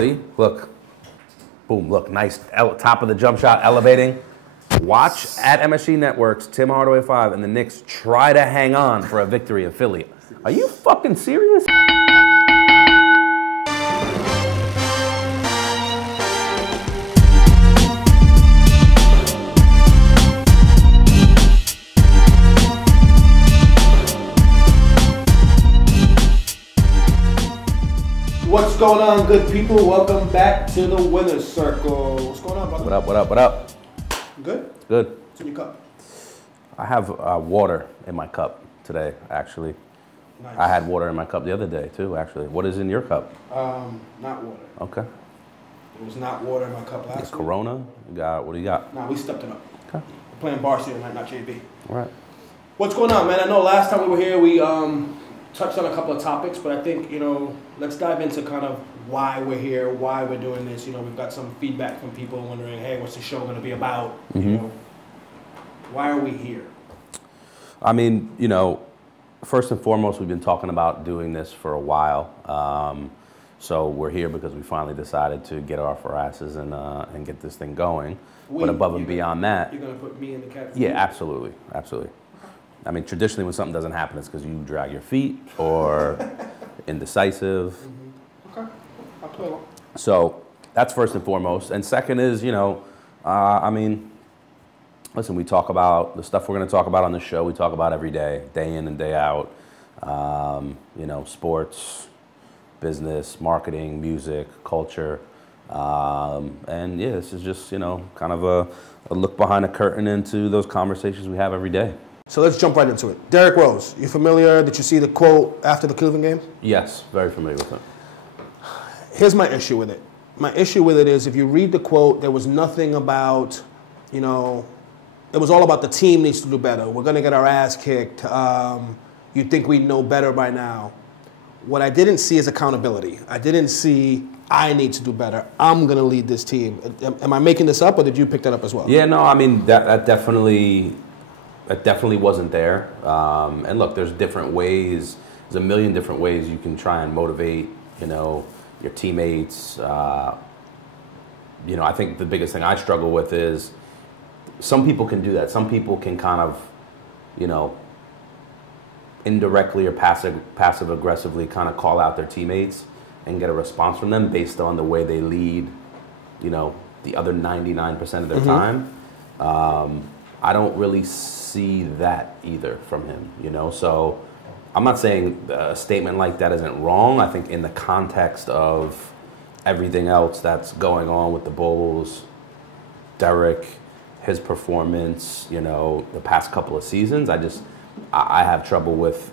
See? Look. Boom, look, nice top of the jump shot, elevating. Watch at MSG Networks, Tim Hardaway 5, and the Knicks try to hang on for a victory in Philly. Are you fucking serious? What's going on, good people? Welcome back to the Winner's Circle. What's going on, brother? What up, what up, what up? Good? Good. What's in your cup? I have water in my cup today, actually. Nice. I had water in my cup the other day, too, actually. What is in your cup? Not water. Okay. It was not water in my cup last week. Corona? You got, what do you got? Nah, we stepped it up. Okay. We're playing varsity tonight, not JV. All right. What's going on, man? I know last time we were here, we touched on a couple of topics, but I think, let's dive into kind of why we're here, why we're doing this. We've got some feedback from people wondering, hey, what's the show going to be about? Mm-hmm. Why are we here? I mean, first and foremost, we've been talking about doing this for a while. So we're here because we finally decided to get off our asses and get this thing going. But above and beyond that... You're going to put me in the category? Yeah, absolutely. Absolutely. I mean, traditionally when something doesn't happen, it's because you drag your feet or indecisive. Mm-hmm. Okay. I'll play along. So that's first and foremost. And second is, listen, we talk about the stuff we're going to talk about on the show. We talk about every day in and day out. Sports, business, marketing, music, culture. And yeah, this is just, kind of a look behind the curtain into those conversations we have every day. So let's jump right into it. Derrick Rose, you familiar? Did you see the quote after the Cleveland game? Yes, very familiar with it. Here's my issue with it. My issue with it is if you read the quote, there was nothing about, it was all about the team needs to do better. We're going to get our ass kicked. You think we know better by now. What I didn't see is accountability. I didn't see I need to do better. I'm going to lead this team. Am I making this up or did you pick that up as well? Yeah, no, I mean, that definitely wasn't there. And look, there's different ways. There's a million different ways you can try and motivate, your teammates. I think the biggest thing I struggle with is some people can do that. Some people can kind of, indirectly or passive aggressively kind of call out their teammates and get a response from them based on the way they lead, the other 99% of their time. I don't really see that either from him, so I'm not saying a statement like that isn't wrong. I think in the context of everything else that's going on with the Bulls, Derrick, his performance, the past couple of seasons, I have trouble with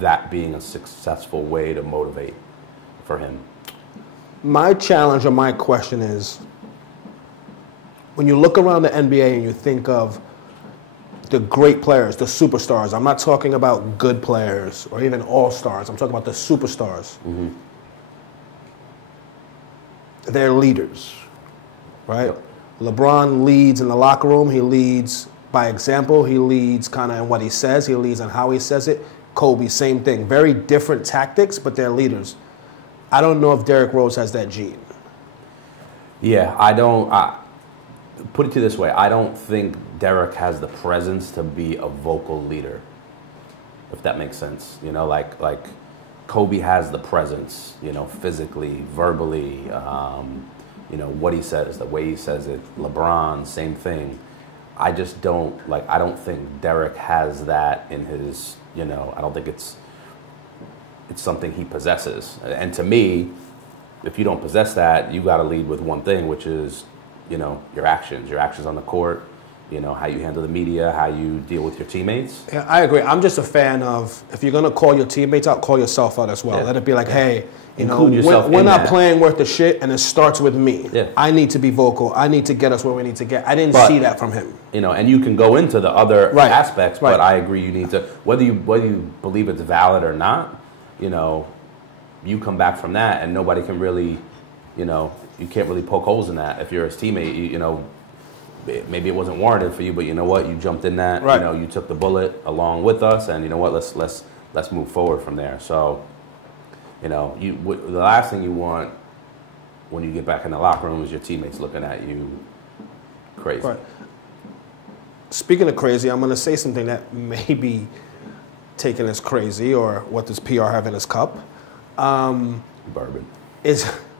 that being a successful way to motivate for him. My challenge or my question is, when you look around the NBA and you think of the great players, the superstars, I'm not talking about good players or even all-stars, I'm talking about the superstars. Mm-hmm. They're leaders, right? Yep. LeBron leads in the locker room. He leads by example. He leads kind of in what he says. He leads in how he says it. Kobe, same thing. Very different tactics, but they're leaders. I don't know if Derrick Rose has that gene. Yeah, put it to this way, I don't think Derrick has the presence to be a vocal leader, if that makes sense. Like Kobe has the presence, physically, verbally, what he says, the way he says it. LeBron, same thing. I just don't, I don't think Derrick has that in his, I don't think it's something he possesses. And to me, if you don't possess that, you got to lead with one thing, which is, your actions on the court, how you handle the media, how you deal with your teammates. Yeah, I agree. I'm just a fan of, if you're going to call your teammates out, call yourself out as well. Yeah. Let it be like, hey, we're not playing worth the shit, and it starts with me. Yeah. I need to be vocal. I need to get us where we need to get. I didn't see that from him. And you can go into the other aspects, but I agree you need to, whether you believe it's valid or not, you come back from that and nobody can really, you can't really poke holes in that. If you're his teammate, maybe it wasn't warranted for you, but you know what? You jumped in that. Right. You took the bullet along with us, and you know what? Let's move forward from there. So, You know, the last thing you want when you get back in the locker room is your teammates looking at you crazy. Right. Speaking of crazy, I'm going to say something that may be taken as crazy, or what does PR have in his cup? Bourbon.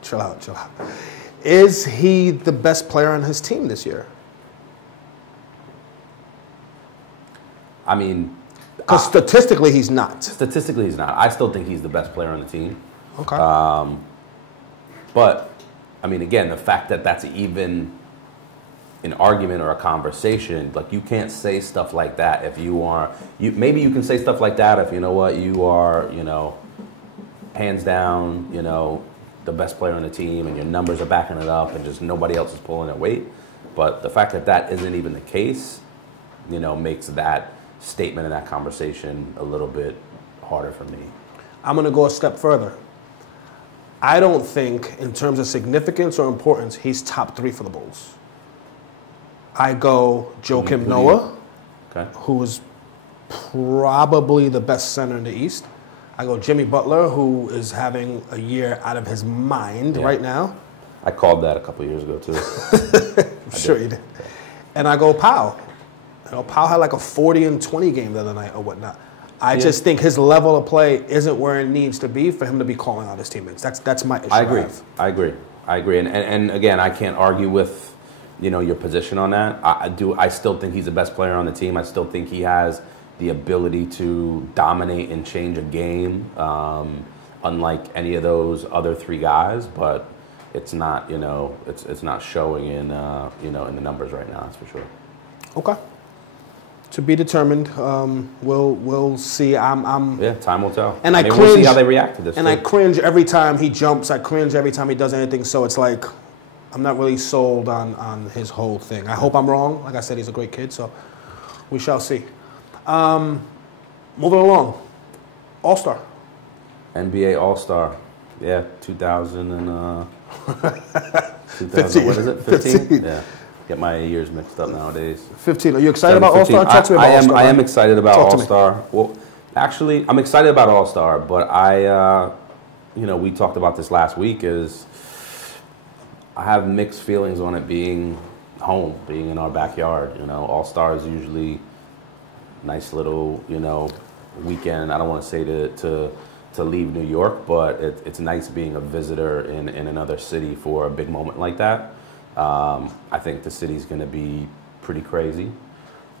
Chill out. Is he the best player on his team this year? I mean, because statistically he's not. Statistically he's not. I still think he's the best player on the team. Okay. But I mean, again, the fact that that's even an argument or a conversation, like, you can't say stuff like that if you are, maybe you can say stuff like that if, you know what, you are, you know, hands down, you know, the best player on the team and your numbers are backing it up and just nobody else is pulling their weight. But the fact that that isn't even the case, you know, makes that statement and that conversation a little bit harder for me. I'm going to go a step further. I don't think, in terms of significance or importance, he's top 3 for the Bulls. I go Joakim Noah, who is probably the best center in the East. I go Jimmy Butler, who is having a year out of his mind right now. I called that a couple years ago, too. I'm sure you did. Yeah. And I go Powell. You know, Powell had like a 40-20 game the other night or whatnot. I just think his level of play isn't where it needs to be for him to be calling out his teammates. That's my issue. I agree. And again, I can't argue with, you know, your position on that. I still think he's the best player on the team. I still think he has the ability to dominate and change a game, unlike any of those other 3 guys. But it's not, you know, it's not showing in you know, in the numbers right now. That's for sure. Okay. To be determined. We'll see. Yeah, time will tell. And I cringe. We'll see how they react to this. And I cringe every time he jumps. I cringe every time he does anything. So it's like, I'm not really sold on his whole thing. I hope I'm wrong. Like I said, he's a great kid. So we shall see. Moving along. All-Star. NBA All-Star. Yeah, 2000 and 15. What is it? 15? Yeah. Get my years mixed up nowadays. 15. Are you excited about All-Star? Talk to me about All-Star. I am excited about All-Star. Well, actually, I'm excited about All-Star, but you know, we talked about this last week, is I have mixed feelings on it being home, being in our backyard. You know, All-Star is usually a nice little, you know, weekend. I don't want to say to leave New York, but it's nice being a visitor in another city for a big moment like that. I think the city's going to be pretty crazy.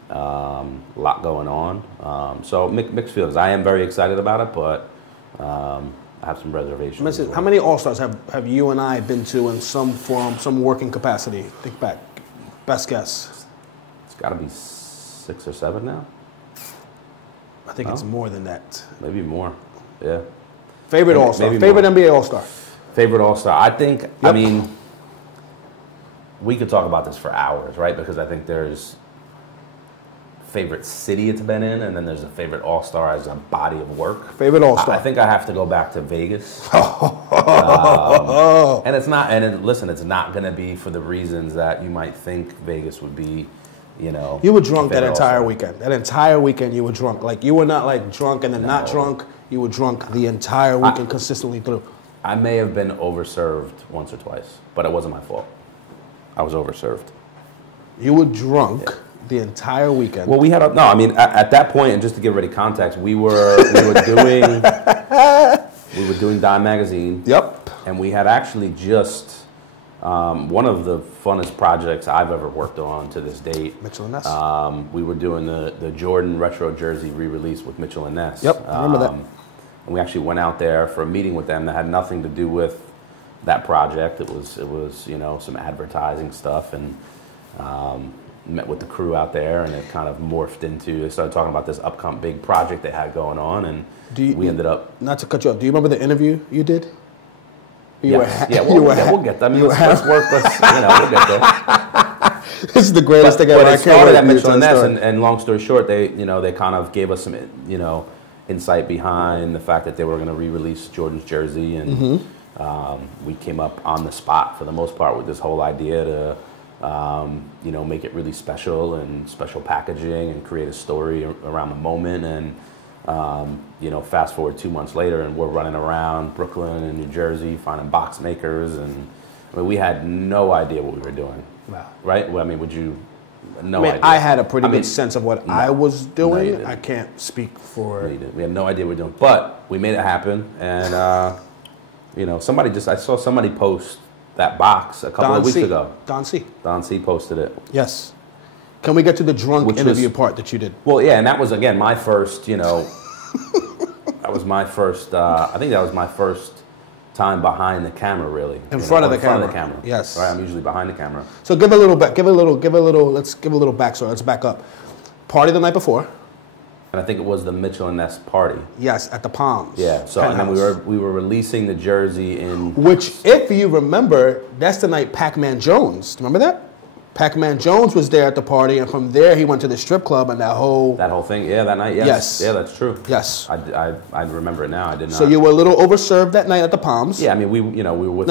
A lot going on. So mixed feelings. I am very excited about it, but I have some reservations. How many All-Stars have you and I been to in some form, some working capacity? Think back. Best guess. It's got to be 6 or 7 now. I think it's more than that. Maybe more. Yeah. Favorite All-Star. Favorite NBA All-Star. Favorite All-Star. I think, I mean, we could talk about this for hours, right? Because I think there's favorite city it's been in, and then there's a favorite All-Star as a body of work. Favorite All-Star. I think I have to go back to Vegas. And it's not, listen, it's not going to be for the reasons that you might think Vegas would be, you know. You were drunk that entire weekend. That entire weekend you were drunk. Like, you were not like drunk and then not drunk. You were drunk the entire weekend consistently through. I may have been overserved once or twice, but it wasn't my fault. I was overserved. You were drunk the entire weekend. Well, we had no. I mean, at that point, and just to give everybody context, we were doing Dime Magazine. Yep. And we had actually just one of the funnest projects I've ever worked on to this date. Mitchell and Ness. We were doing the Jordan retro jersey re-release with Mitchell and Ness. Yep, I remember that. And we actually went out there for a meeting with them that had nothing to do with that project. It was you know, some advertising stuff, and met with the crew out there, and it kind of morphed into, they started talking about this upcoming big project they had going on, and we ended up. Not to cut you off, do you remember the interview you did? We'll get that. I mean, let's work, you know, we'll get there. This is the greatest thing ever. But it started at Mitchell and Ness, and long story short, they kind of gave us some, you know, insight behind the fact that they were going to re-release Jordan's jersey, and we came up on the spot for the most part with this whole idea to, you know, make it really special and special packaging and create a story around the moment, and You know, fast forward 2 months later, and we're running around Brooklyn and New Jersey finding box makers, and I mean, we had no idea what we were doing. Wow. Right? Well, I mean, would you? No I mean, idea. I had a pretty good sense of what I was doing. you didn't. I can't speak for. No, you didn't. We had no idea what we were doing, but we made it happen. And you know, I saw somebody post that box a couple of weeks ago. Don C. Don C. posted it. Yes. Can we get to the drunk interview part that you did? Well, yeah, and that was again my first. You know, that was my first. I think that was my first time behind the camera, really. In front of the camera. In front of the camera. Yes. Right. I'm usually behind the camera. So let's give a little backstory. Let's back up. Party the night before. And I think it was the Mitchell and Ness party. Yes, at the Palms. Yeah. So and then we were releasing the jersey in. Which, if you remember, that's the night Pac-Man Jones. Remember that? Pac-Man Jones was there at the party, and from there he went to the strip club and that whole thing. Yeah, that night. Yes. Yes. Yeah, that's true. Yes. I remember it now. I did not. So you were a little overserved that night at the Palms. Yeah, I mean we were with.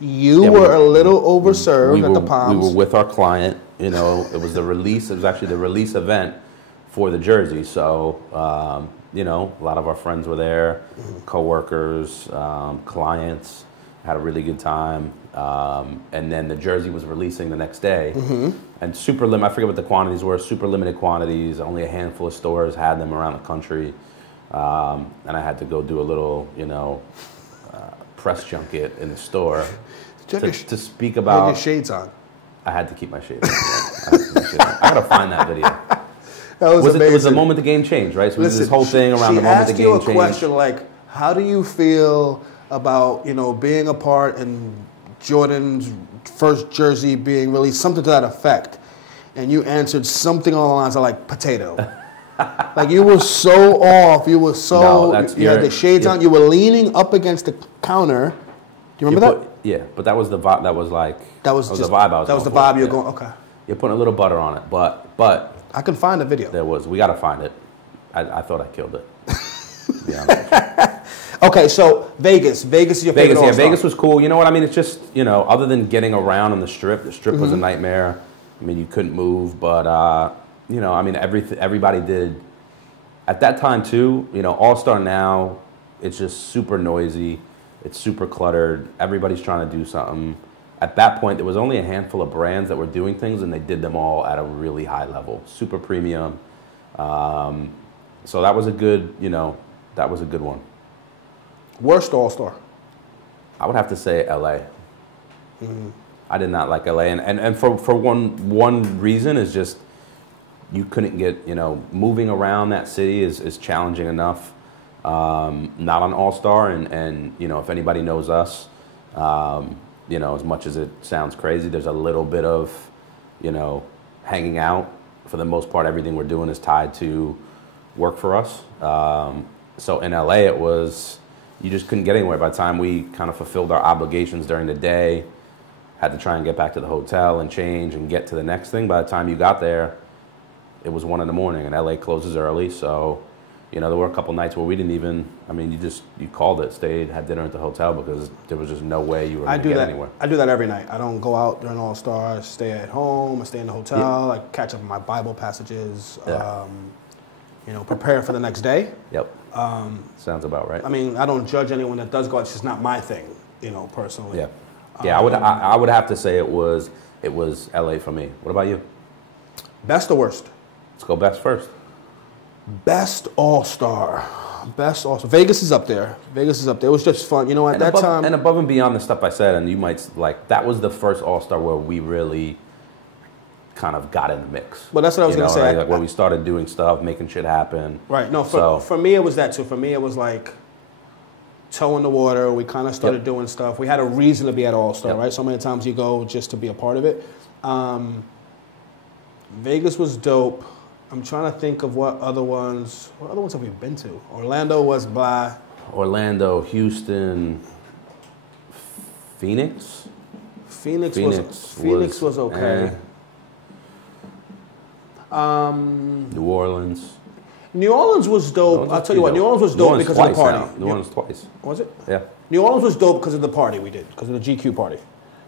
You were a little overserved at the Palms. We were with our client. You know, it was the release. It was actually the release event for the jersey. So you know, a lot of our friends were there, coworkers, clients. Had a really good time. And then the jersey was releasing the next day. And I forget what the quantities were, super limited quantities. Only a handful of stores had them around the country. And I had to go do a little, you know, press junket in the store to speak about. Had your shades on. I had to keep my shades on. I gotta find that video. That was amazing. It was the moment the game changed, right? So we did this whole thing around the moment the game changed. She asked you a question like, how do you feel about, you know, being a part in Jordan's first jersey being released, something to that effect, and you answered something along the lines of like potato. Like you were so off, you were so, you had the shades on, you were leaning up against the counter. Do you remember that? Yeah, but that was the vibe. That was the vibe I was. That was the vibe you were going. Okay. You're putting a little butter on it, but I can find the video. There was. We got to find it. I thought I killed it. To be honest with you. Okay, so Vegas. Vegas is your favorite All-Star. Vegas was cool. You know what I mean? It's just, you know, other than getting around on the strip was a nightmare. I mean, you couldn't move, but, you know, I mean, everybody did. At that time, too, you know, All-Star now, it's just super noisy. It's super cluttered. Everybody's trying to do something. At that point, there was only a handful of brands that were doing things, and they did them all at a really high level. Super premium. So that was a good, you know, that was a good one. Worst All-Star? I would have to say LA. I did not like LA, and for one reason is just you couldn't get, you know, moving around that city is challenging enough. Not on All-Star, and you know, if anybody knows us, you know, as much as it sounds crazy, there's a little bit of, you know, hanging out. For the most part, everything we're doing is tied to work for us. So in LA, it was, you just couldn't get anywhere. By the time we kind of fulfilled our obligations during the day, had to try and get back to the hotel and change and get to the next thing. By the time you got there, it was 1 a.m, and LA closes early. So, you know, there were a couple nights where we didn't even, I mean, you called it, stayed, had dinner at the hotel because there was just no way you were going to get anywhere. I do that every night. I don't go out during All-Star. I stay at home. I stay in the hotel. I catch up on my Bible passages. You know, prepare for the next day. Yep. Sounds about right. I mean, I don't judge anyone that does go out. It's just not my thing, you know, personally. Yeah. Yeah, I would have to say it was LA for me. What about you? Best or worst? Let's go best first. Best All-Star. Best All-Star. Vegas is up there. Vegas is up there. It was just fun. You know, at that time. And above and beyond the stuff I said, and you might, like, that was the first All-Star where we really kind of got in the mix. Well, that's what I was going to say. Like when we started doing stuff, making shit happen. Right. No, for me, it was that too. For me, it was like toe in the water. We kind of started doing stuff. We had a reason to be at All-Star, right? So many times you go just to be a part of it. Vegas was dope. I'm trying to think of what other ones have we been to? Orlando was blah. Orlando, Houston, Phoenix? Phoenix was okay. New Orleans. New Orleans was dope. I'll tell you what, New Orleans was dope because of the party. New Orleans twice. Was it? Yeah. New Orleans was dope because of the party we did, because of the GQ party.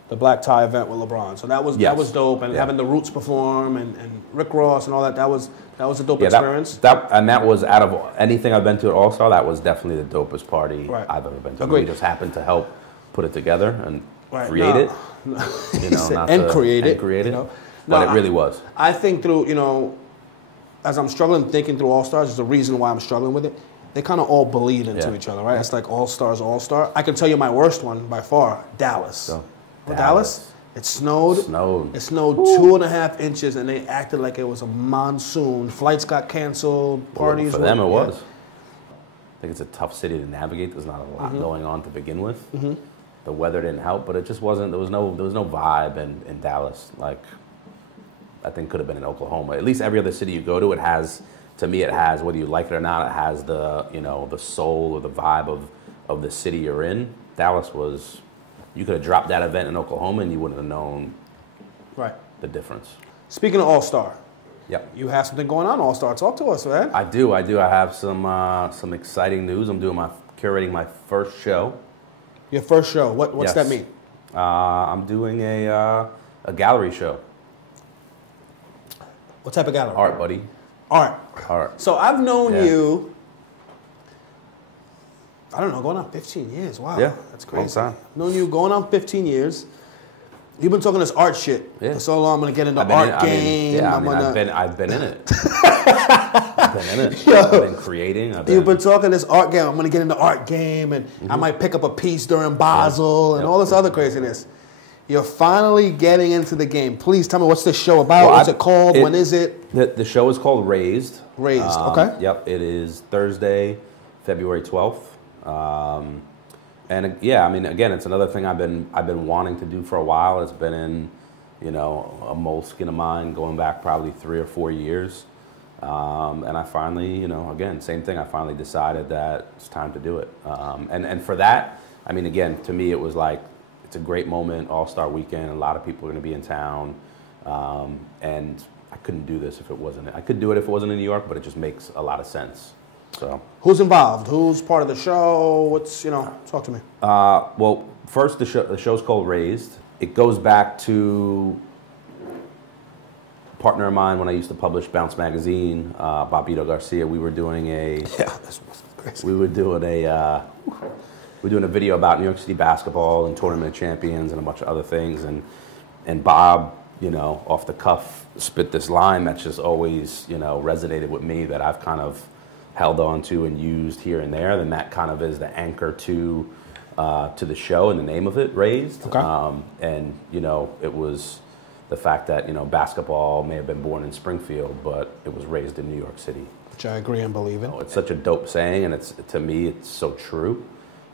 the black tie event with LeBron. So that was dope, and having the Roots perform and Rick Ross and all that was a dope experience. That was, out of anything I've been to at All Star, that was definitely the dopest party I've ever been to. Agreed. We just happened to help put it together and create it. You know, create it. You know? But it really was. I think through, you know, as I'm struggling thinking through All Stars, there's a reason why I'm struggling with it. They kind of all bleed into each other, right? It's like All Stars, All Star. I can tell you my worst one by far, Dallas. So, Dallas. It snowed. It snowed 2.5 inches, and they acted like it was a monsoon. Flights got canceled. Parties. For them, it was. I think it's a tough city to navigate. There's not a lot going on to begin with. The weather didn't help, but it just wasn't. There was no vibe in Dallas. Like, I think could have been in Oklahoma. At least every other city you go to, it has. To me, it has, whether you like it or not, it has the the soul or the vibe of the city you're in. Dallas was. You could have dropped that event in Oklahoma and you wouldn't have known the difference. Speaking of All-Star, you have something going on All-Star. Talk to us, man. I do. I have some exciting news. I'm curating my first show. Your first show? What's that mean? I'm doing a gallery show. What type of gallery? Art, buddy. Art. So I've known you, I don't know, going on 15 years. Wow. Yeah. That's crazy. Long time. Known you going on 15 years. You've been talking this art shit for so long. I'm going to get into art game. I've been in it. I've been in it. I've been creating. You've been talking this art game. I'm going to get into art game, and I might pick up a piece during Basel and all this other craziness. You're finally getting into the game. Please tell me, what's this show about? What's it called? When is it? The show is called Raised. Raised, okay. Yep, it is Thursday, February 12th. And yeah, I mean, again, it's another thing I've been wanting to do for a while. It's been in, a moleskin of mine going back probably 3 or 4 years. And I finally, again, same thing. I finally decided that it's time to do it. And for that, I mean, again, to me, it was like, it's a great moment, All-Star Weekend. A lot of people are going to be in town. And I couldn't do this if it wasn't. I could do it if it wasn't in New York, but it just makes a lot of sense. So, who's involved? Who's part of the show? What's, talk to me. Well, first, the show's called Raised. It goes back to a partner of mine when I used to publish Bounce Magazine, Bobito Garcia. We were doing that's crazy. We were doing a video about New York City basketball and Tournament of Champions and a bunch of other things. And Bob, off the cuff, spit this line that's just always, resonated with me, that I've kind of held on to and used here and there. Then that kind of is the anchor to the show and the name of it, Raised. Okay. And it was the fact that basketball may have been born in Springfield, but it was raised in New York City. Which I agree and believe in. It's such a dope saying, and to me it's so true.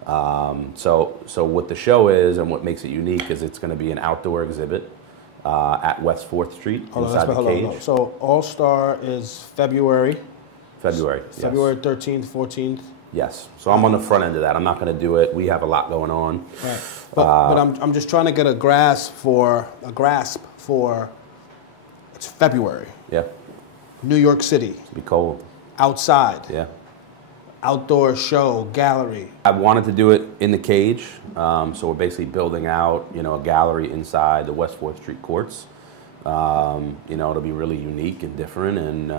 So what the show is and what makes it unique is it's going to be an outdoor exhibit at West 4th Street inside the cage. So All Star is February. February 13th, 14th. Yes. So I'm on the front end of that. I'm not going to do it. We have a lot going on. Right. But I'm just trying to get a grasp for it's February. Yeah. New York City. It'll be cold. Outside. Yeah. Outdoor show, gallery. I wanted to do it in the cage. So we're basically building out, a gallery inside the West 4th Street courts. It'll be really unique and different, and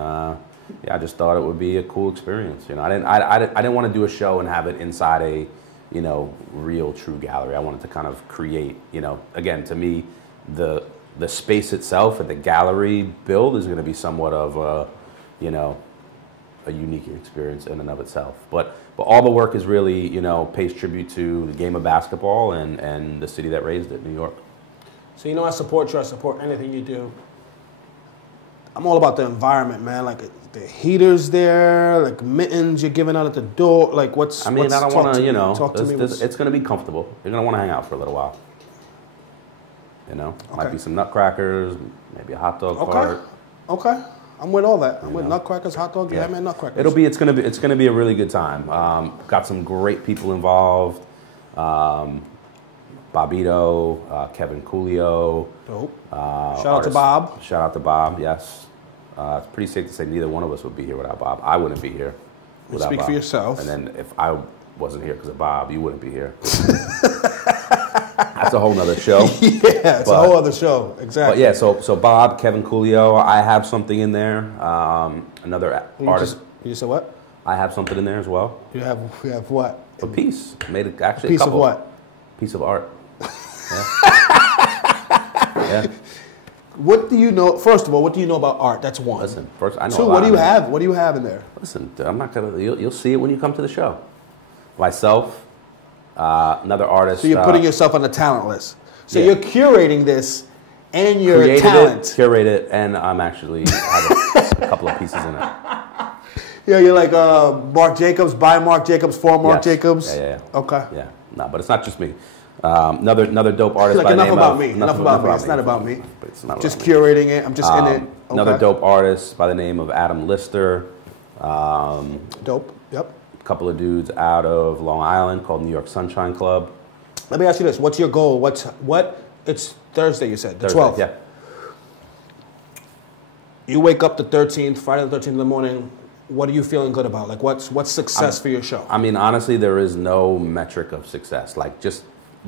I just thought it would be a cool experience. I didn't want to do a show and have it inside a, real true gallery. I wanted to kind of create, again, to me, the space itself and the gallery build is going to be somewhat of a unique experience in and of itself. But all the work is really, pays tribute to the game of basketball and the city that raised it, New York. So I support you. I support anything you do. I'm all about the environment, man. Like the heaters there, like mittens you're giving out at the door. Like what's? I mean, I don't want to, talk to me. It's going to be comfortable. You're going to want to hang out for a little while. Might be some nutcrackers, maybe a hot dog cart. Okay. I'm with all that. I'm with nutcrackers, hot dogs. Yeah, man, nutcrackers. It's gonna be a really good time. Got some great people involved. Bobito, Kevin Coolio. Dope. Shout out to Bob. Shout out to Bob. Yes. It's pretty safe to say neither one of us would be here without Bob. I wouldn't be here without Bob. Speak for yourself. And then if I wasn't here because of Bob, you wouldn't be here. That's a whole nother show. Yeah, it's a whole other show. Exactly. But yeah, so Bob, Kevin Coolio, I have something in there. Another artist. You said what? I have something in there as well. You have what? A piece. Made it actually a piece a couple. Of what? Piece of art. Yeah. Yeah. What do you know? First of all, what do you know about art? That's one. Listen, first I know. Two, what do you have? What do you have in there? Listen, I'm not gonna. You'll see it when you come to the show. Myself, another artist. So you're putting yourself on the talent list. So yeah. you're curating this, and you're talent. Curate it, and I'm actually have a couple of pieces in it. Yeah, you're like Marc Jacobs, by Marc Jacobs, for Marc Jacobs. Yeah. Okay. Yeah, no, but it's not just me. Another dope artist. Like by enough the name about of, me. Enough about me. It's not about me. But it's not just about curating it. I'm just in it. Okay. Another dope artist by the name of Adam Lister. Dope. Yep. A couple of dudes out of Long Island called New York Sunshine Club. Let me ask you this: what's your goal? What? It's Thursday. You said the 12th. Yeah. You wake up the 13th, Friday the 13th in the morning. What are you feeling good about? Like, what's success for your show? I mean, honestly, there is no metric of success. Like, just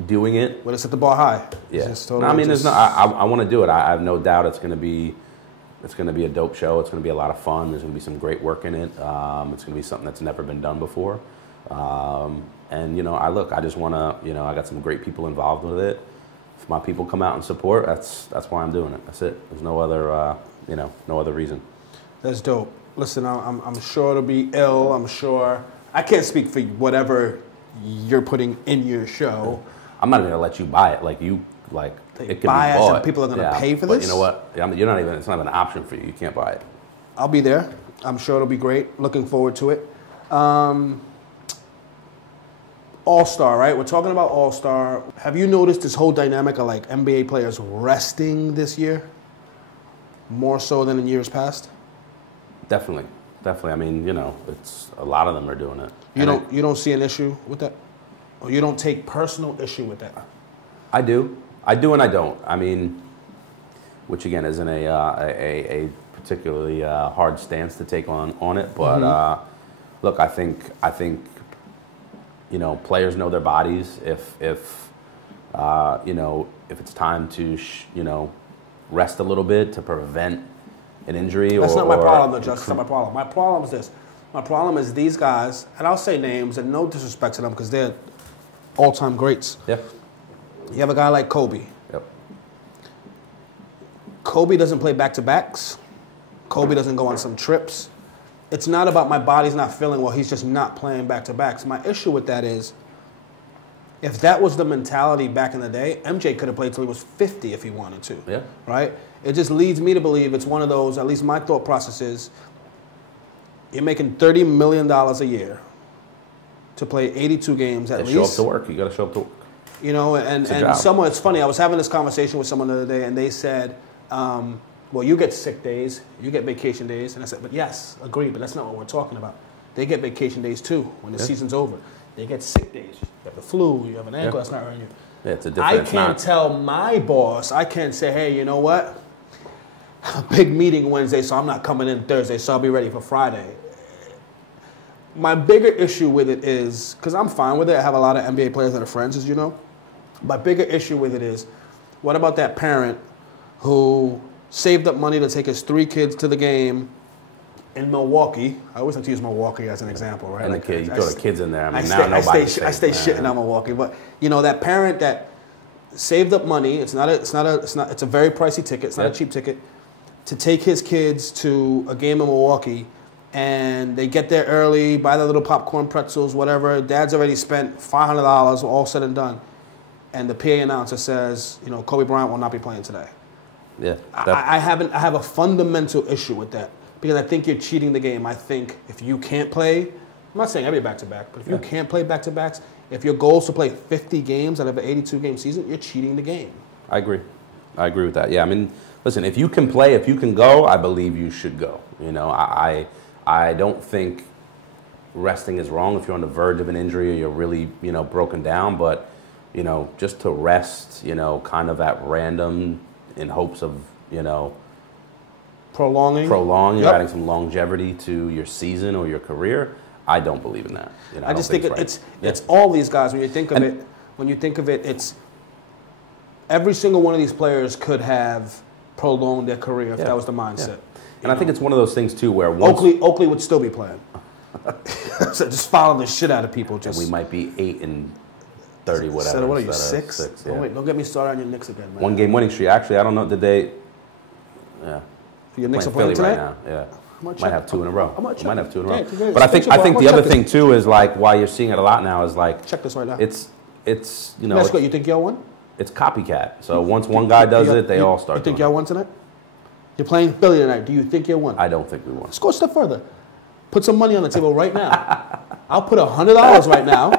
doing it. Well, it's at the bar high. Yeah. Totally there's no. I want to do it. I have no doubt it's going to be a dope show. It's going to be a lot of fun. There's going to be some great work in it. It's going to be something that's never been done before. And I just want to. I got some great people involved with it. If my people come out and support, that's why I'm doing it. That's it. There's no other. No other reason. That's dope. Listen, I'm sure it'll be ill. I'm sure. I can't speak for whatever you're putting in your show. I'm not even gonna let you buy it. It can be bought. And people are gonna pay for this. But you know what? You're not even. It's not an option for you. You can't buy it. I'll be there. I'm sure it'll be great. Looking forward to it. All-Star, right? We're talking about All-Star. Have you noticed this whole dynamic of like NBA players resting this year? More so than in years past? Definitely. I mean, it's a lot of them are doing it. You don't see an issue with that? Or you don't take personal issue with that? I do, and I don't. I mean, which again isn't a particularly hard stance to take on it. But look, I think players know their bodies. If it's time to rest a little bit to prevent an injury. That's not my problem, though, Justin. That's not my problem. My problem is this. My problem is these guys, and I'll say names, and no disrespect to them because they're all-time greats. Yeah. You have a guy like Kobe. Yep. Kobe doesn't play back-to-backs. Kobe doesn't go on some trips. It's not about my body's not feeling well. He's just not playing back-to-backs. My issue with that is, if that was the mentality back in the day, MJ could have played till he was 50 if he wanted to. Yeah. Right? It just leads me to believe it's one of those, at least my thought process is, you're making $30 million a year to play 82 games at least. Show up to work. You got to show up to work. And someone, it's funny, I was having this conversation with someone the other day, and they said, well, you get sick days, you get vacation days. And I said, but yes, agree, but that's not what we're talking about. They get vacation days too when the season's over. They get sick days. You have the flu, you have an ankle that's not hurting you. Yeah, it's a different. I can't tell my boss, I can't say, hey, you know what? A big meeting Wednesday, so I'm not coming in Thursday, so I'll be ready for Friday. My bigger issue with it is, because I'm fine with it, I have a lot of NBA players that are friends, as you know. My bigger issue with it is, what about that parent who saved up money to take his 3 kids to the game in Milwaukee? I always like to use Milwaukee as an example, right? And like, the kids, you throw the kids in there. I stay shitting on Milwaukee, but that parent that saved up money, it's a very pricey ticket, it's not a cheap ticket, to take his kids to a game in Milwaukee, and they get there early, buy their little popcorn pretzels, whatever. Dad's already spent $500, all said and done, and the PA announcer says, Kobe Bryant will not be playing today. Yeah, I have a fundamental issue with that because I think you're cheating the game. I think if you can't play, I'm not saying every back-to-back, but if you can't play back-to-backs, if your goal is to play 50 games out of an 82-game season, you're cheating the game. I agree with that. Yeah, I mean, listen, if you can play, if you can go, I believe you should go. I don't think resting is wrong if you're on the verge of an injury or you're really, broken down, but, just to rest, kind of at random in hopes of, prolonging, you're adding some longevity to your season or your career. I don't believe in that. I just think it's all these guys. When you think of it, it's every single one of these players could have prolonged their career if that was the mindset. Yeah. And I think it's one of those things too where once Oakley would still be playing. So just follow the shit out of people. Just we might be 8-30, whatever. So what are you, 6? Yeah. Oh, wait, don't get me started on your Knicks again, man. 1 game winning streak. Actually, I don't know. Did they? Yeah. Your Knicks are playing playing Philly tonight? right now. Yeah. Might have 2 in a row. Might have 2 in a row. Okay, but I think the other thing too is like why you're seeing it a lot now is like check this right now. It's you know. That's good. You think y'all won? It's copycat. So once one guy does it, they all start. You think y'all won tonight? You're playing Philly tonight. Do you think you won? I don't think we won. Let's go a step further. Put some money on the table right now. I'll put $100 right now.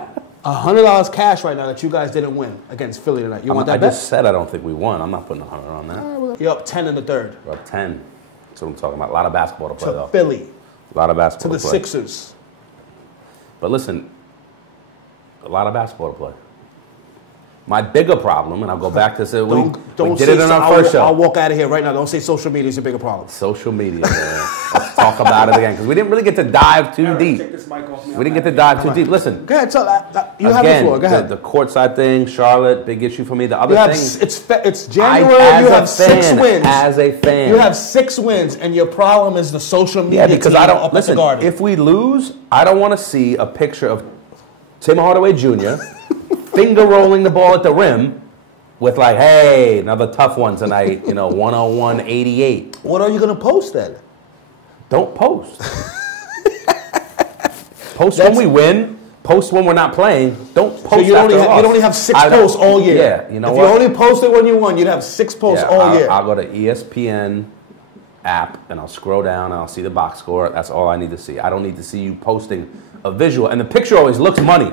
$100 cash right now that you guys didn't win against Philly tonight. You want that bet? I just said I don't think we won. I'm not putting 100 on that. You're up 10 in the third. We're up 10. That's what I'm talking about. A lot of basketball to play, though. To Philly. A lot of basketball to the Sixers. But listen, a lot of basketball to play. My bigger problem, and I'll go back to say we did it in our first show. I'll walk out of here right now. Don't say social media is your bigger problem. Social media, man. Let's talk about it again because we didn't really get to dive too deep. Take this mic off me. We didn't get to dive too deep. Listen. Go ahead. You have the floor. Go ahead. The courtside thing, Charlotte, big issue for me. The other thing. It's January. You have 6 wins. As a fan. You have 6 wins, and your problem is the social media. Yeah, because I don't. Listen, if we lose, I don't want to see a picture of Tim Hardaway Jr. finger rolling the ball at the rim. With like, hey, another tough one tonight, 101-88. What are you going to post then? Don't post. Post when we win. Post when we're not playing. Don't post so you'd only have 6 posts all year. Yeah, you know if what? If you only posted when you won, you'd have 6 posts all year. I'll go to ESPN app and I'll scroll down and I'll see the box score. That's all I need to see. I don't need to see you posting a visual. And the picture always looks money.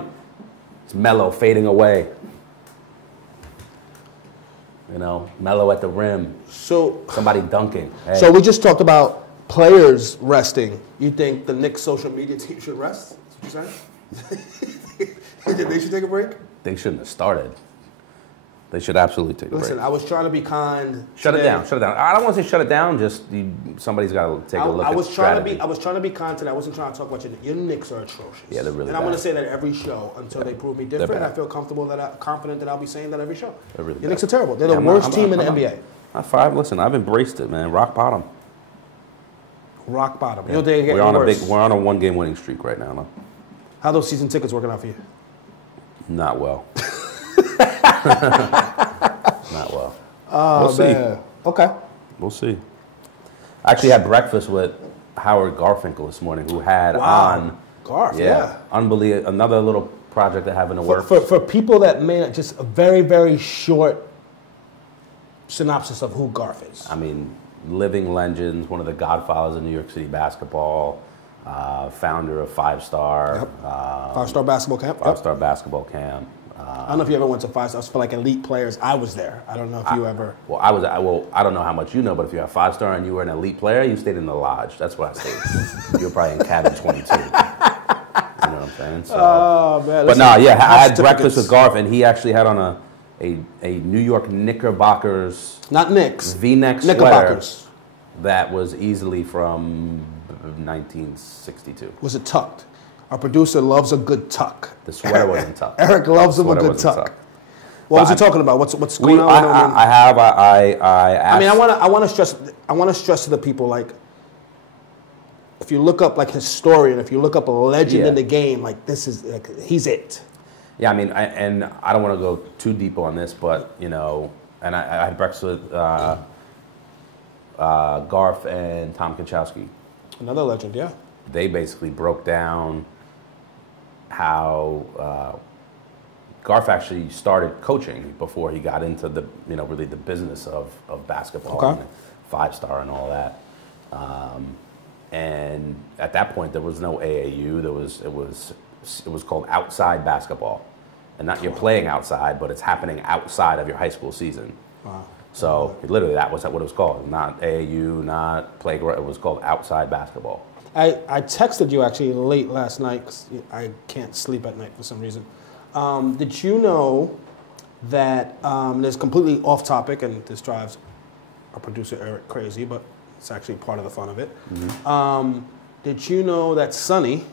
It's Melo fading away. Melo at the rim. So somebody dunking. Hey. So we just talked about players resting. You think the Knicks social media team should rest? That's what you're saying? You think they should take a break? They shouldn't have started. They should absolutely take a break. Listen, I was trying to be kind. Shut it down. Shut it down. I don't want to say shut it down. Just somebody's got to take a look at strategy. I was trying to be kind today. I wasn't trying to talk about your Knicks are atrocious. Yeah, they're really And bad. I'm going to say that every show until they prove me different. I feel confident that I'll be saying that every show. They're really your Knicks are terrible. They're the worst team in the NBA. Listen, I've embraced it, man. Rock bottom. Rock bottom. Yeah. We're on a 1-game winning streak right now. No? How are those season tickets working out for you? Not well. Not well. We'll see. Okay. We'll see. I actually had breakfast with Howard Garfinkel this morning, who had on Garf. Yeah. Unbelievable. Another little project I have in the works. For people that may not, just a very, very short synopsis of who Garf is. I mean, living legends, one of the godfathers of New York City basketball, founder of 5-Star. Yep. 5-Star basketball camp. 5-Star basketball camp. I don't know if you ever went to 5-Stars for like elite players. I was there. I don't know if you ever. Well, I don't know how much you know, but if you're a 5-star and you were an elite player, you stayed in the lodge. That's where I stayed. You were probably in cabin 22. You know what I'm saying? So, oh man! But I had breakfast with Garf, and he actually had on a New York Knickerbockers, not Knicks, V-neck sweater that was easily from 1962. Was it tucked? Our producer loves a good tuck. The sweater wasn't tucked. Eric loves him a good tuck. What was he talking about? What's going on? I want to stress to the people, like, if you look up like historian, if you look up a legend in the game, like this is like, he's it. Yeah, I mean, I don't want to go too deep on this, but and I had breakfast with Garf and Tom Konchowski. Another legend, yeah. They basically broke down how Garf actually started coaching before he got into the really the business of basketball and 5-Star and all that. And at that point, there was no AAU. It was called outside basketball, and not you're playing outside, but it's happening outside of your high school season. Wow. So literally, that was what it was called. Not AAU, not playground. It was called outside basketball. I texted you actually late last night because I can't sleep at night for some reason. Did you know that there's completely off topic, and this drives our producer Eric crazy, but it's actually part of the fun of it. Mm-hmm. Did you know that Sonny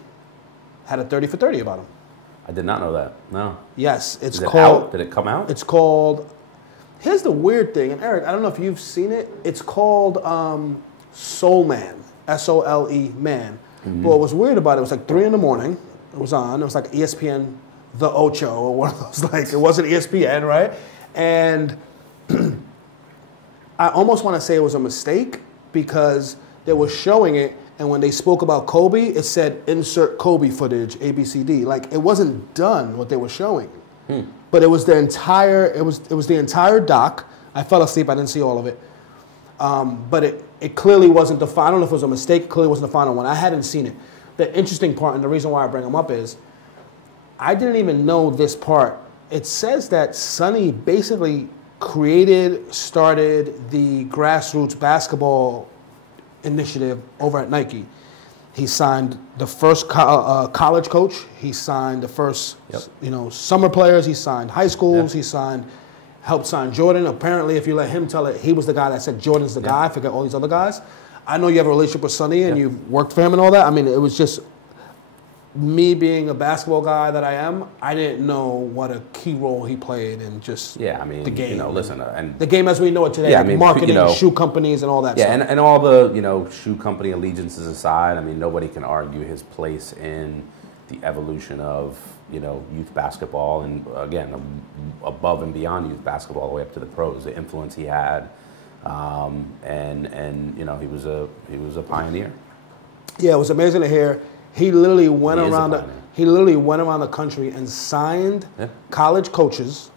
had a 30 for 30 about him? I did not know that. No. Yes, it's Is it called. out? Did it come out? It's called. Here's the weird thing, and Eric, I don't know if you've seen it. It's called Soul Man, S-O-L-E Man. But what was weird about it was like 3 in the morning. It was on. It was like ESPN The Ocho or one of those. Like it wasn't ESPN, right? And I almost want to say it was a mistake because they were showing it, and when they spoke about Kobe, it said insert Kobe footage, ABCD. Like it wasn't done what they were showing. But it was the entire the entire doc. I fell asleep. I didn't see all of it. But it clearly wasn't the final. I don't know if it was a mistake. It clearly wasn't the final one. I hadn't seen it. The interesting part, and the reason why I bring them up is, I didn't even know this part. It says that Sonny basically started the grassroots basketball initiative over at Nike. He signed the first college coach. He signed the first, summer players. He signed high schools. He helped sign Jordan. Apparently, if you let him tell it, he was the guy that said Jordan's the guy. I forget all these other guys. I know you have a relationship with Sonny and you've worked for him and all that. I mean, it was just me being a basketball guy that I am. I didn't know what a key role he played in just the game. Listen, and the game as we know it today. Yeah, marketing, shoe companies, and all that. Yeah, and all the shoe company allegiances aside, I mean, nobody can argue his place in the evolution of youth basketball, and again, above and beyond youth basketball, all the way up to the pros. The influence he had, and he was a pioneer. Yeah, it was amazing to hear. He literally went around the country and signed college coaches.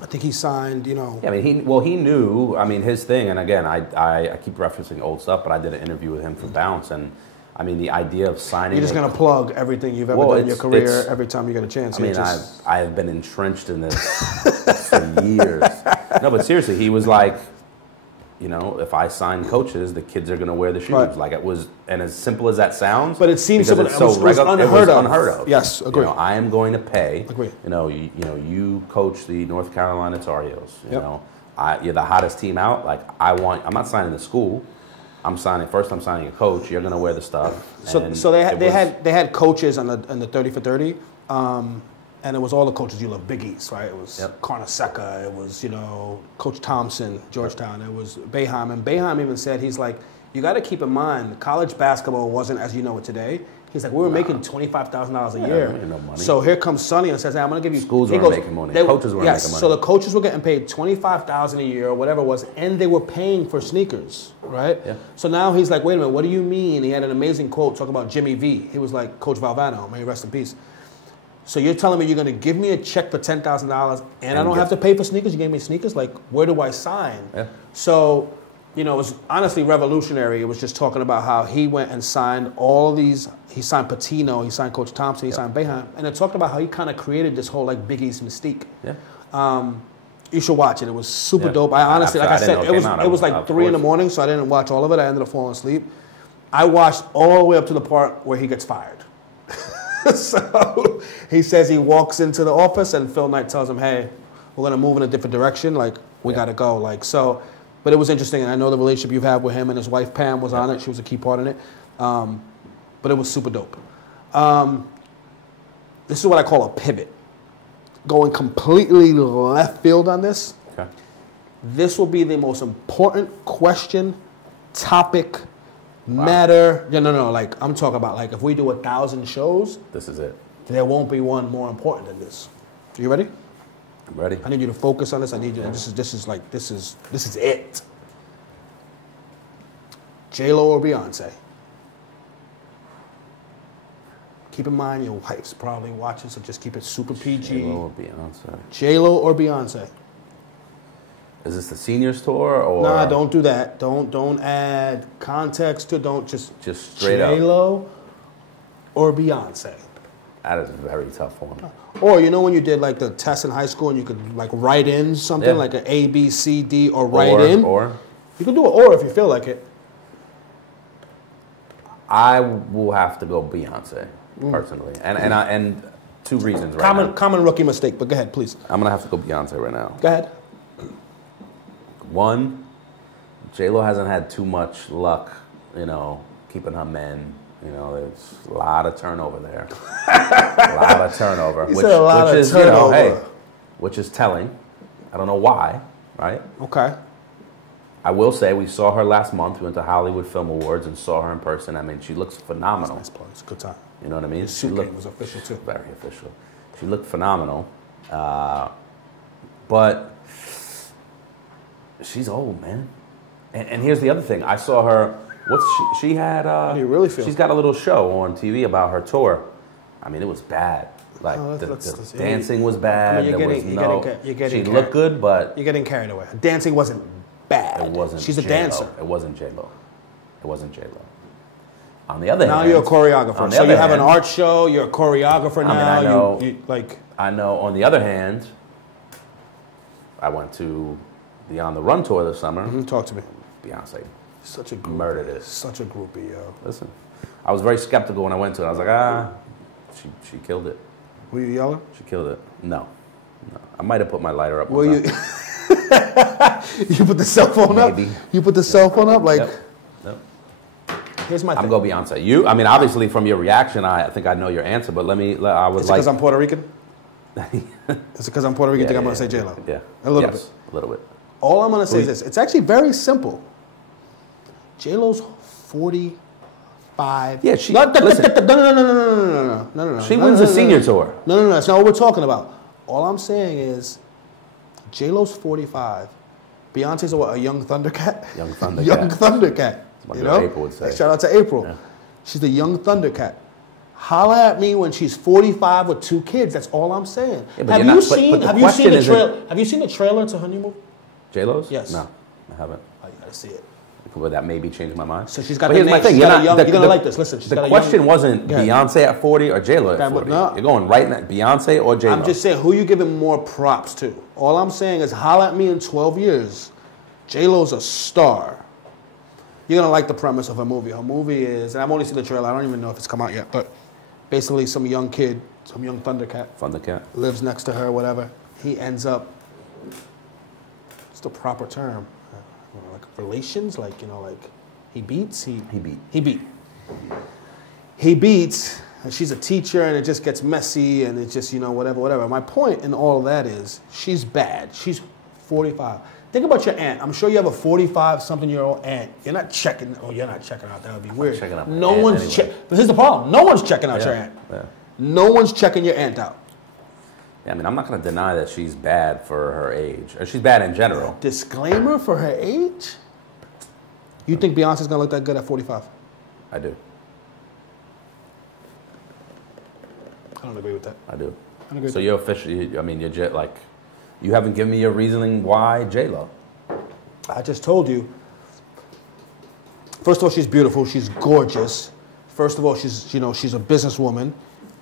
I think he signed, Yeah, I mean, he knew. I mean, his thing, and again, I keep referencing old stuff, but I did an interview with him for Bounce, and I mean, the idea of signing. You're just going to plug everything you've ever done in your career every time you get a chance. I mean, I have been entrenched in this for years. No, but seriously, he was like, if I sign coaches, the kids are going to wear the shoes. Right. Like it was, and as simple as that sounds, but it seems simple. It was unheard of. Yes, agree. I am going to pay. Agree. You coach the North Carolina Tar Heels. You're the hottest team out. Like I'm not signing the school. I'm signing a coach. You're going to wear the stuff. So they had coaches on the 30 for 30. And it was all the coaches you love, Big East, right? It was Carnesecca, it was, Coach Thompson, Georgetown, it was Boeheim. And Boeheim even said, he's like, you got to keep in mind, college basketball wasn't as you know it today. He's like, we were making $25,000 a year. No money. So here comes Sonny and says, hey, I'm going to give you... Schools weren't making money. Coaches weren't making money. So the coaches were getting paid $25,000 a year or whatever it was, and they were paying for sneakers, right? Yeah. So now he's like, wait a minute, what do you mean? He had an amazing quote talking about Jimmy V. He was like, Coach Valvano, may he rest in peace. So you're telling me you're going to give me a check for $10,000 and I don't have to pay for sneakers? You gave me sneakers? Like, where do I sign? Yeah. So, it was honestly revolutionary. It was just talking about how he went and signed all of these. He signed Patino, he signed Coach Thompson, he signed Boeheim. And it talked about how he kind of created this whole, like, Big East mystique. Yeah. You should watch it. It was super dope. I honestly, like I said, it was like 3 in the morning, so I didn't watch all of it. I ended up falling asleep. I watched all the way up to the part where he gets fired. So he says he walks into the office and Phil Knight tells him, hey, we're going to move in a different direction. Like, we got to go. Like, so, but it was interesting. And I know the relationship you've had with him and his wife, Pam, was on it. She was a key part in it. But it was super dope. This is what I call a pivot. Going completely left field on this. Okay. This will be the most important question, topic, matter. No. Like, I'm talking about, like, if we do 1,000 shows, this is it. There won't be one more important than this. Are you ready? I'm ready. I need you to focus on this. I need you. This is it. J-Lo or Beyonce? Keep in mind your wife's probably watching, so just keep it super PG. J-Lo or Beyonce? J-Lo or Beyonce? Is this the seniors tour or? Nah, don't do that. Don't add context to. Don't just straight up. J-Lo or Beyonce. That is a very tough one. Or when you did like the test in high school and you could like write in something like an A, B, C, D, or write in. Or you can do an or if you feel like it. I will have to go Beyonce personally, and 2 reasons. Common rookie mistake, but go ahead, please. I'm gonna have to go Beyonce right now. Go ahead. 1, J-Lo hasn't had too much luck, keeping her men. There's a lot of turnover there. A lot of turnover. Which is telling. I don't know why, right? Okay. I will say we saw her last month. We went to Hollywood Film Awards and saw her in person. I mean, she looks phenomenal. Nice place. Good time. You know what I mean? The suit game was official too. Very official. She looked phenomenal. But she's old, man. And here's the other thing. I saw her. She had? How do you really feel? She's got a little show on TV about her tour. I mean, it was bad. Like the dancing was bad. She looked good, but you're getting carried away. Dancing wasn't bad. It wasn't. She's a dancer. It wasn't J-Lo. It wasn't J-Lo. On the other hand, now you're a choreographer. So you have an art show. You're a choreographer now. I mean, I know. I know. On the other hand, I went to the On the Run tour this summer. Talk to me. Beyonce. Such a groupie. Murdered it. Such a groupie, yo. Listen, I was very skeptical when I went to it. I was like, she killed it. Were you yelling? She killed it. No. I might have put my lighter up. Were you? You put the cell phone up? Maybe. You put the cell phone up? Like, Yep. Here's my thing. I'm going Beyonce. You? I mean, obviously from your reaction, I think I know your answer, but I was like. Is it because I'm Puerto Rican? Is it because I'm Puerto Rican? Think I'm going to say J-Lo? Yeah. A little bit. A little bit. All I'm going to say is this. It's actually very simple. J-Lo's 45. Yeah, she. No. She wins the senior tour. No. That's not what we're talking about. All I'm saying is, J-Lo's 45. Beyonce's a young Thundercat. Young Thundercat. Young Thundercat. What April would say. Shout out to April. Yeah. She's the young Thundercat. Holla at me when she's 45 with 2 kids. That's all I'm saying. Yeah, Have you seen the trailer to her new movie? J-Lo's? Yes. No, I haven't. Oh, you gotta see it. Would that maybe change my mind? So she's got. But here's my thing. You're gonna like this. Listen, the question wasn't Beyonce at 40 or J-Lo at 40. No. You're going right now, Beyonce or J-Lo. I'm just saying, who you giving more props to? All I'm saying is, holla at me in 12 years. J-Lo's a star. You're gonna like the premise of her movie. Her movie is, and I've only seen the trailer. I don't even know if it's come out yet, but basically, some young kid, some young Thundercat, lives next to her, whatever. He ends up. What's the proper term? Like relations, like he beats. He beats, and she's a teacher, and it just gets messy, and it's just whatever. My point in all of that is she's bad. She's 45. Think about your aunt. I'm sure you have a 45-something-year-old aunt. You're not checking. Oh, you're not checking out. That would be weird. No one's checking. But here's the problem. No one's checking out your aunt. Yeah. No one's checking your aunt out. Yeah, I mean, I'm not going to deny that she's bad for her age. Or she's bad in general. Disclaimer for her age? You think Beyonce's going to look that good at 45? I do. I don't agree with that. I do. So you're officially, you're just like, you haven't given me your reasoning why J-Lo. I just told you. First of all, she's beautiful. She's gorgeous. First of all, she's a businesswoman.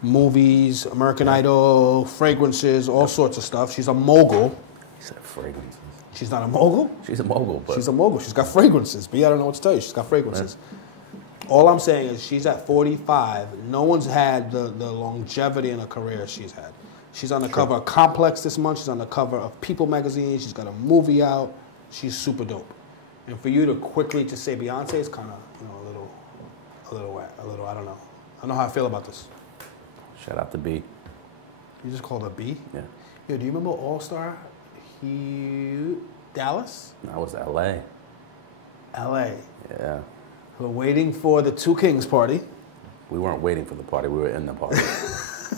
Movies, American Idol, fragrances, all sorts of stuff. She's a mogul. You said fragrances. She's not a mogul? She's a mogul. But she's a mogul. She's got fragrances. B, I don't know what to tell you. She's got fragrances. Yeah. All I'm saying is she's at 45. No one's had the longevity in a career she's had. She's on the cover of Complex this month. She's on the cover of People magazine. She's got a movie out. She's super dope. And for you to quickly just say Beyonce is kind of, a little, I don't know. I don't know how I feel about this. Shout out to B. You just called her B? Yeah. Yo, do you remember All-Star Dallas? That was L.A. L.A. Yeah. We're waiting for the Two Kings party. We weren't waiting for the party. We were in the party.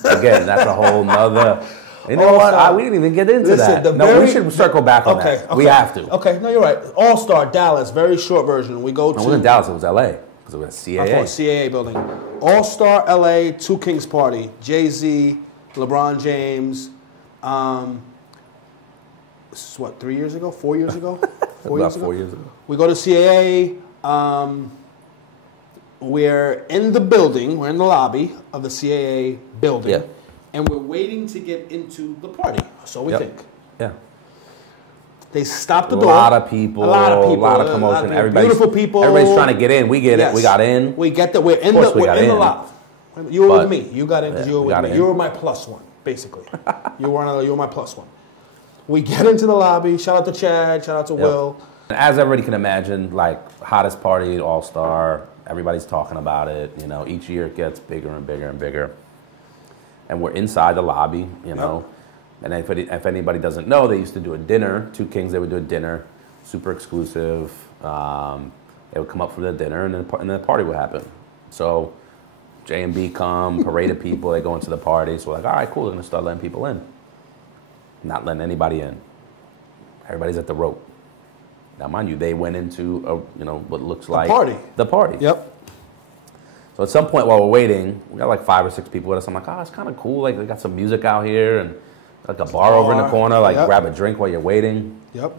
Again, that's a whole nother... You know what? We didn't even get into that. We should circle back on that. Okay. We have to. Okay, no, you're right. All-Star Dallas, very short version. We go to... It wasn't Dallas, it was L.A. Because it was CAA. I thought CAA building. All-Star LA, Two Kings party. Jay-Z, LeBron James. This is what, 3 years ago? 4 years ago? 4 years ago. 4 years ago. We go to CAA. We're in the building. We're in the lobby of the CAA building. Yeah. And we're waiting to get into the party. So we think. Yeah. They stopped the door. A lot of people. A lot of commotion. Beautiful people. Everybody's trying to get in. We get it. We got in. We get that. We're in the lobby. You were with me. You got in because you were with me. You were my plus one, basically. you were my plus one. We get into the lobby. Shout out to Chad. Shout out to Will. As everybody can imagine, like hottest party, All-Star. Everybody's talking about it. Each year it gets bigger and bigger and bigger. And we're inside the lobby. And if anybody doesn't know, they used to do a dinner. Two Kings, they would do a dinner, super exclusive. They would come up for their dinner, and then the party would happen. So J and B come, parade of people, they go into the party. So we're like, all right, cool, we're going to start letting people in. Not letting anybody in. Everybody's at the rope. Now, mind you, they went into what looks like the party. Yep. So at some point while we're waiting, we got like 5 or 6 people with us. I'm like, oh, it's kind of cool. Like, they got some music out here and like a bar over in the corner. Like, grab a drink while you're waiting. Yep.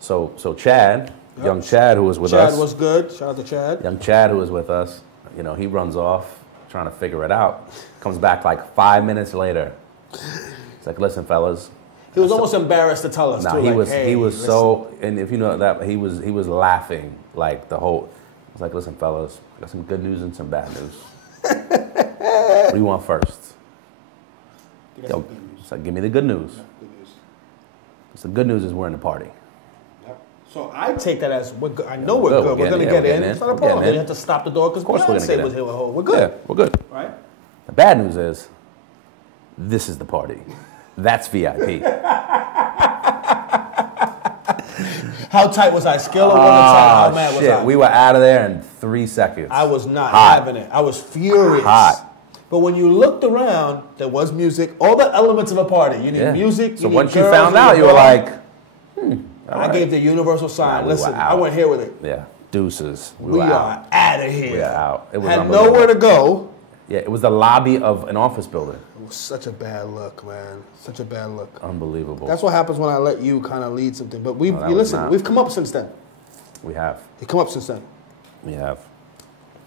So Chad, young Chad, who was with us. Chad was good. Shout out to Chad. Young Chad, who was with us, he runs off trying to figure it out. Comes back like 5 minutes later. He's like, listen, fellas. He was almost embarrassed to tell us. Nah, too. he like, was. Hey, he was listen. so. And if you know that, he was laughing like the whole. I was like, listen, fellas, I got some good news and some bad news. What do you want first? Yo, so give me the good news. Yeah, good news. So the good news is we're in the party. Yep. So I take that as we're good. I know we're good. We're going to get in. It's not a problem. We have to stop the door because Beyonce was here. We're good. Yeah, we're good. Right. The bad news is, this is the party. That's VIP. How tight was I? Scale of 1 to 10. How mad was I? We were out of there in 3 seconds. I was not having it. I was furious. Hot. But when you looked around, there was music. All the elements of a party. You need music. So once you found out, you were like, I gave the universal sign. Nah, listen, I went here with it. Yeah. Deuces. We are out of here. We are out. It was had nowhere to go. Yeah, it was the lobby of an office building. It was such a bad look, man. Such a bad look. Unbelievable. That's what happens when I let you kind of lead something. But we've come up since then. We have. We've come up since then. We have.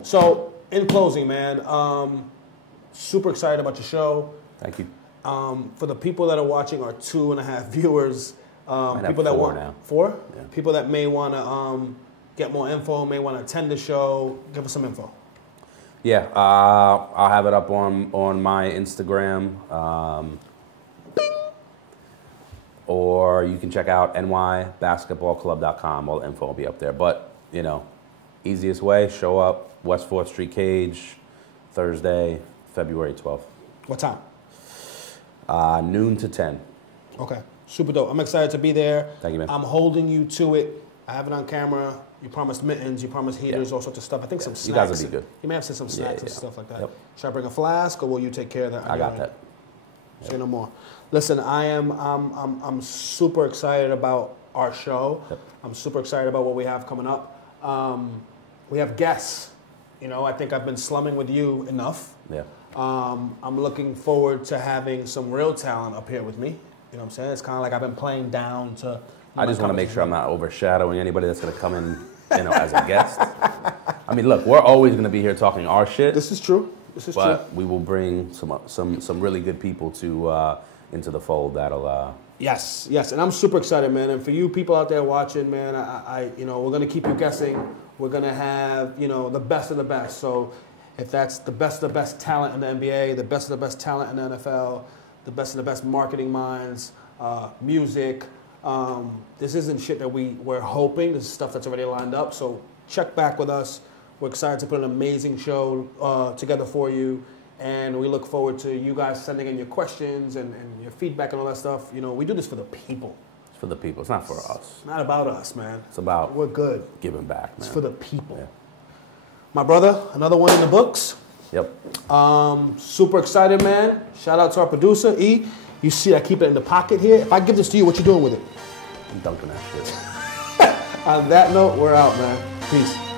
So, in closing, man, super excited about your show. Thank you. For the people that are watching, our 2.5 viewers, people that want now. 4? Yeah. People that may want to get more info, may want to attend the show. Give us some info. Yeah, I'll have it up on my Instagram, or you can check out nybasketballclub.com. All the info will be up there. But easiest way: show up, West 4th Street Cage, Thursday, February 12th. What time? Noon to 10. Okay, super dope. I'm excited to be there. Thank you, man. I'm holding you to it. I have it on camera. You promised mittens, you promised heaters, all sorts of stuff. I think some snacks. You guys will be good. You may have said some snacks and stuff like that. Yep. Should I bring a flask, or will you take care of that? I got that. Say no more. Listen, I'm super excited about our show. Yep. I'm super excited about what we have coming up. We have guests. I think I've been slumming with you enough. Yeah. I'm looking forward to having some real talent up here with me. You know what I'm saying? It's kind of like I've been playing down to. I just want to make sure I'm not overshadowing anybody that's going to come in, as a guest. I mean, look, we're always going to be here talking our shit. This is true. But we will bring some really good people to into the fold. That'll. Yes, and I'm super excited, man. And for you people out there watching, man, we're going to keep you guessing. We're going to have the best of the best. So if that's the best of the best talent in the NBA, the best of the best talent in the NFL, the best of the best marketing minds, music. This isn't shit that we're hoping. This is stuff that's already lined up. So check back with us. We're excited to put an amazing show together for you. And we look forward to you guys sending in your questions and your feedback and all that stuff. We do this for the people. It's for the people. It's not for us. It's not about us, man. It's about we're good. Giving back, man. It's for the people. Yeah. My brother, another one in the books. Yep. Super excited, man. Shout out to our producer, E. You see I keep it in the pocket here. If I give this to you, what you doing with it? I'm dunking that shit. On that note, we're out, man. Peace.